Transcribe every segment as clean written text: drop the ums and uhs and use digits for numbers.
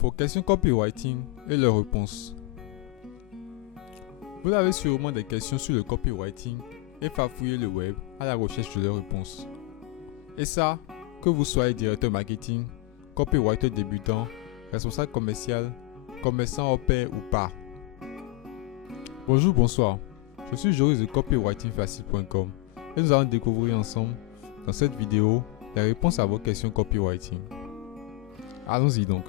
Vos questions copywriting et leurs réponses. Vous avez sûrement des questions sur le copywriting et farfouillez le web à la recherche de leurs réponses. Et ça, que vous soyez directeur marketing, copywriter débutant, responsable commercial, commerçant au pair ou pas. Bonjour, bonsoir. Je suis Joris de copywritingfacile.com et nous allons découvrir ensemble dans cette vidéo les réponses à vos questions copywriting. Allons-y donc.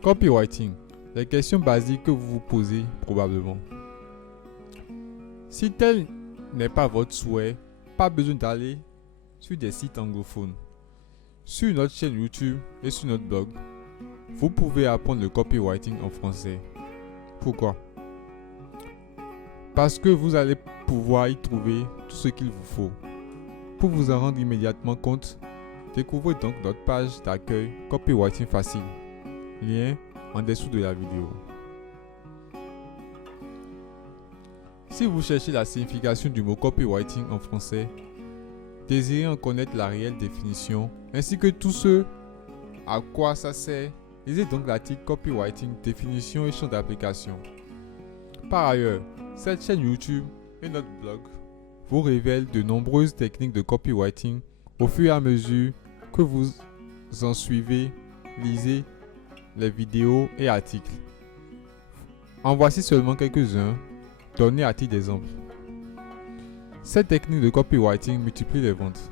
Copywriting, les questions basiques que vous vous posez probablement. Si tel n'est pas votre souhait, pas besoin d'aller sur des sites anglophones. Sur notre chaîne YouTube et sur notre blog, vous pouvez apprendre le copywriting en français. Pourquoi? Parce que vous allez pouvoir y trouver tout ce qu'il vous faut. Pour vous en rendre immédiatement compte, découvrez donc notre page d'accueil Copywriting Facile. Lien en dessous de la vidéo. Si vous cherchez la signification du mot copywriting en français, désirez en connaître la réelle définition, ainsi que tout ce à quoi ça sert, lisez donc l'article Copywriting, définition et champ d'application. Par ailleurs, cette chaîne YouTube et notre blog vous révèlent de nombreuses techniques de copywriting au fur et à mesure que vous en suivez, lisez les vidéos et articles. En voici seulement quelques-uns, donnés à titre d'exemple. Cette technique de copywriting multiplie les ventes.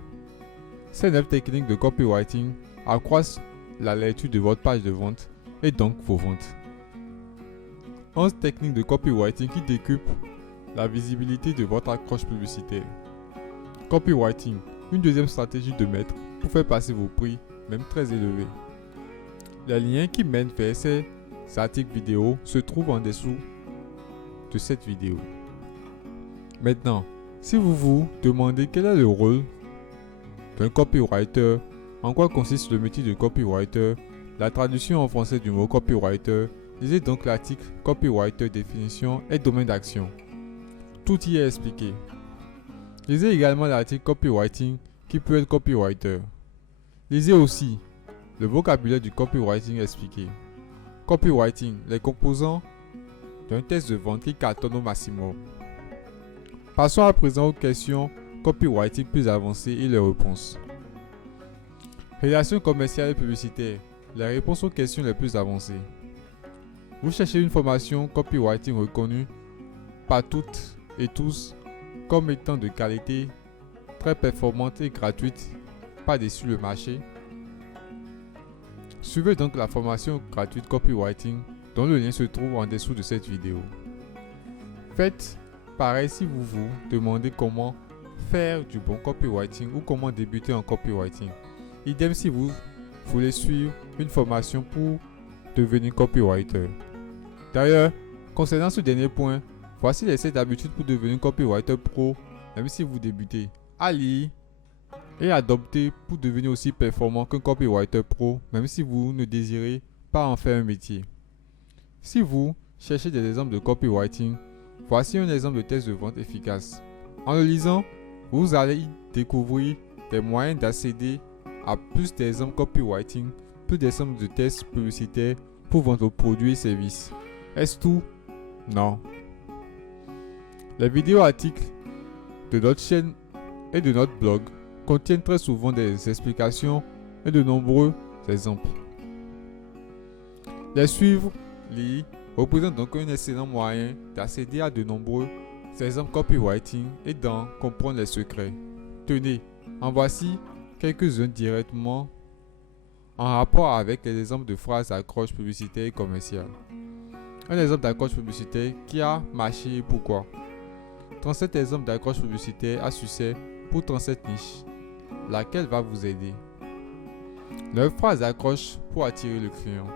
Ces 9 techniques de copywriting accroissent la lecture de votre page de vente et donc vos ventes. 11 techniques de copywriting qui décuplent la visibilité de votre accroche publicitaire. Copywriting, une deuxième stratégie de maître pour faire passer vos prix, même très élevés. Les liens qui mènent vers ces articles vidéo se trouvent en dessous de cette vidéo. Maintenant, si vous vous demandez quel est le rôle d'un copywriter, en quoi consiste le métier de copywriter, la traduction en français du mot copywriter, lisez donc l'article Copywriter, définition et domaine d'action. Tout y est expliqué. Lisez également l'article Copywriting qui peut être copywriter. Lisez aussi le vocabulaire du copywriting expliqué. Copywriting, les composants d'un texte de vente qui cartonne au maximum. Passons à présent aux questions copywriting plus avancées et leurs réponses. Relations commerciales et publicitaires, les réponses aux questions les plus avancées. Vous cherchez une formation copywriting reconnue par toutes et tous comme étant de qualité, très performante et gratuite, pas déçu le marché. Suivez donc la formation gratuite copywriting dont le lien se trouve en dessous de cette vidéo. Faites pareil si vous vous demandez comment faire du bon copywriting ou comment débuter en copywriting. Idem si vous voulez suivre une formation pour devenir copywriter. D'ailleurs, concernant ce dernier point, voici les 7 habitudes pour devenir copywriter pro, même si vous débutez. À lire et adopter pour devenir aussi performant qu'un copywriter pro, même si vous ne désirez pas en faire un métier. Si vous cherchez des exemples de copywriting, voici un exemple de texte de vente efficace. En le lisant, vous allez y découvrir des moyens d'accéder à plus d'exemples copywriting, plus d'exemples de textes publicitaires pour vendre vos produits et services. Est-ce tout? Non. Les vidéos articles de notre chaîne et de notre blog contiennent très souvent des explications et de nombreux exemples. Les suivre, lire, représente donc un excellent moyen d'accéder à de nombreux exemples copywriting et d'en comprendre les secrets. Tenez, en voici quelques-uns directement en rapport avec les exemples de phrases d'accroche publicitaire et commerciale. Un exemple d'accroche publicitaire qui a marché et pourquoi. 37 exemples d'accroche publicitaire à succès pour 37 niches. Laquelle va vous aider? 9 phrases d'accroche pour attirer le client.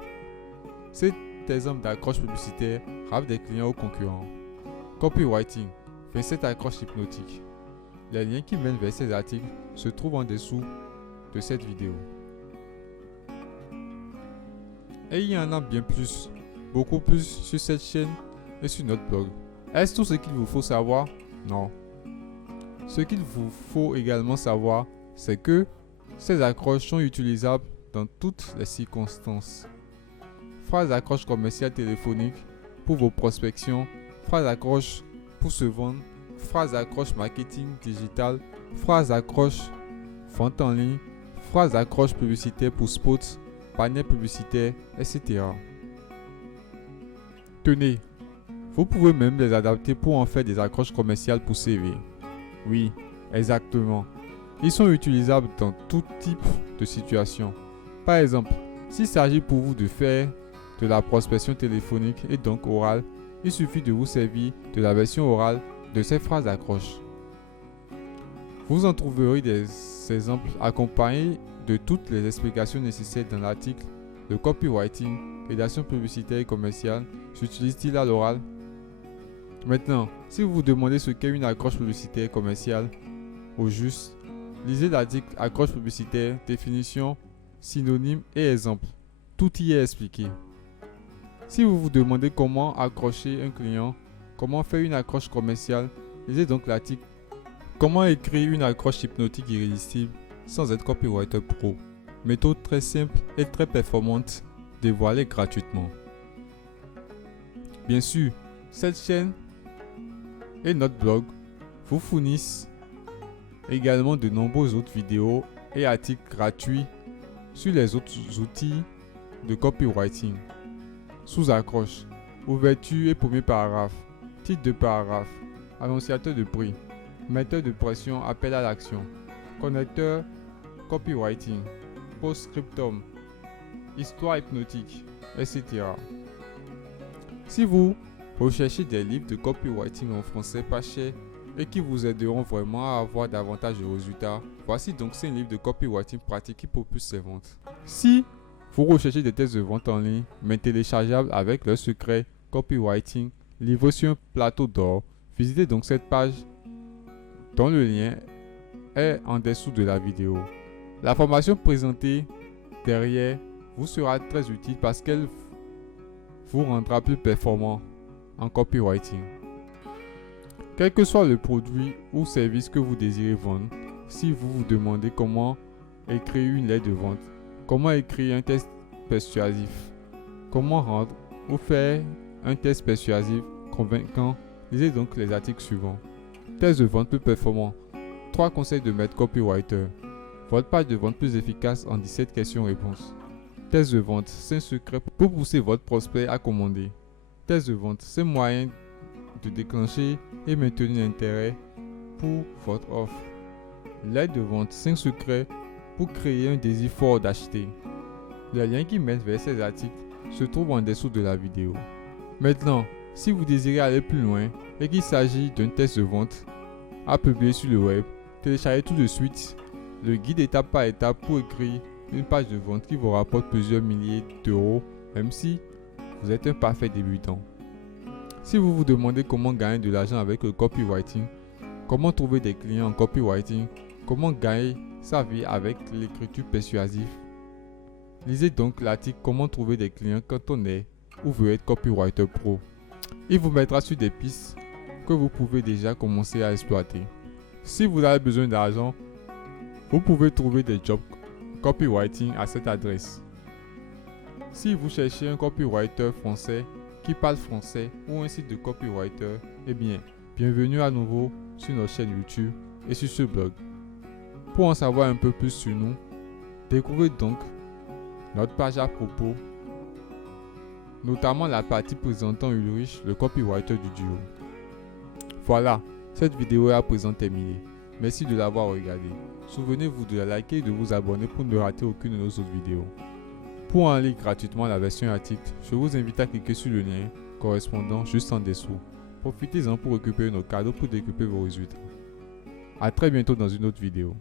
Cet exemple d'accroche publicitaire rave des clients aux concurrents. Copywriting, 27 accroches hypnotiques. Les liens qui mènent vers ces articles se trouvent en dessous de cette vidéo. Et il y en a bien plus, beaucoup plus sur cette chaîne et sur notre blog. Est-ce tout ce qu'il vous faut savoir? Non. Ce qu'il vous faut également savoir, c'est que ces accroches sont utilisables dans toutes les circonstances. phrase d'accroche commerciale téléphonique pour vos prospections, phrase d'accroche pour se vendre, phrase d'accroche marketing digital, phrase d'accroche vente en ligne, phrase d'accroche publicitaire pour spots, panier publicitaire, etc. Tenez, vous pouvez même les adapter pour en faire des accroches commerciales pour CV. Oui, exactement. Ils sont utilisables dans tout type de situation. Par exemple, s'il s'agit pour vous de faire de la prospection téléphonique et donc orale, il suffit de vous servir de la version orale de ces phrases d'accroche. Vous en trouverez des exemples accompagnés de toutes les explications nécessaires dans l'article. Le copywriting, rédaction publicitaire et commerciale, s'utilise-t-il à l'oral? Maintenant, si vous vous demandez ce qu'est une accroche publicitaire commerciale, au juste, lisez l'article accroche publicitaire, définition, synonyme et exemple. Tout y est expliqué. Si vous vous demandez comment accrocher un client, comment faire une accroche commerciale, lisez donc l'article comment écrire une accroche hypnotique irrésistible sans être copywriter pro. Méthode très simple et très performante, dévoilée gratuitement. Bien sûr, cette chaîne et notre blog vous fournissent également de nombreuses autres vidéos et articles gratuits sur les autres outils de copywriting. Sous-accroche, ouverture et premier paragraphe, titre de paragraphe, annonciateur de prix, metteur de pression, appel à l'action, connecteur, copywriting, post-scriptum, histoire hypnotique, etc. Si vous recherchez des livres de copywriting en français pas chers et qui vous aideront vraiment à avoir davantage de résultats, voici donc 5 livres de copywriting pratique qui propulsent ses ventes. Si vous recherchez des tests de vente en ligne, mais téléchargeables avec leur secret copywriting livré sur un plateau d'or, visitez donc cette page dont le lien est en dessous de la vidéo. La formation présentée derrière vous sera très utile parce qu'elle vous rendra plus performant en copywriting. Quel que soit le produit ou service que vous désirez vendre, si vous vous demandez comment écrire une lettre de vente, comment écrire un test persuasif, comment rendre ou faire un test persuasif convaincant, lisez donc les articles suivants. Test de vente plus performant. 3 conseils de maître copywriter. Votre page de vente plus efficace en 17 questions-réponses. Test de vente, 5 secrets pour pousser votre prospect à commander. Test de vente, 5 moyens de déclencher et maintenir l'intérêt pour votre offre. Lettre de vente, 5 secrets pour créer un désir fort d'acheter. Les liens qui mènent vers ces articles se trouvent en dessous de la vidéo. Maintenant, si vous désirez aller plus loin et qu'il s'agit d'un test de vente à publier sur le web, téléchargez tout de suite le guide étape par étape pour écrire une page de vente qui vous rapporte plusieurs milliers d'euros, même si vous êtes un parfait débutant. Si vous vous demandez comment gagner de l'argent avec le copywriting, comment trouver des clients en copywriting, comment gagner sa vie avec l'écriture persuasive, lisez donc l'article comment trouver des clients quand on est ou veut être copywriter pro. Il vous mettra sur des pistes que vous pouvez déjà commencer à exploiter. Si vous avez besoin d'argent, vous pouvez trouver des jobs copywriting à cette adresse. Si vous cherchez un copywriter français qui parle français ou un site de copywriter, eh bien, bienvenue à nouveau sur notre chaîne YouTube et sur ce blog. Pour en savoir un peu plus sur nous, découvrez donc notre page à propos, notamment la partie présentant Ulrich, le copywriter du duo. Voilà, cette vidéo est à présent terminée. Merci de l'avoir regardée. Souvenez-vous de la liker et de vous abonner pour ne rater aucune de nos autres vidéos. Pour en lire gratuitement la version article, je vous invite à cliquer sur le lien correspondant juste en dessous. Profitez-en pour récupérer nos cadeaux pour décupler vos résultats. A très bientôt dans une autre vidéo.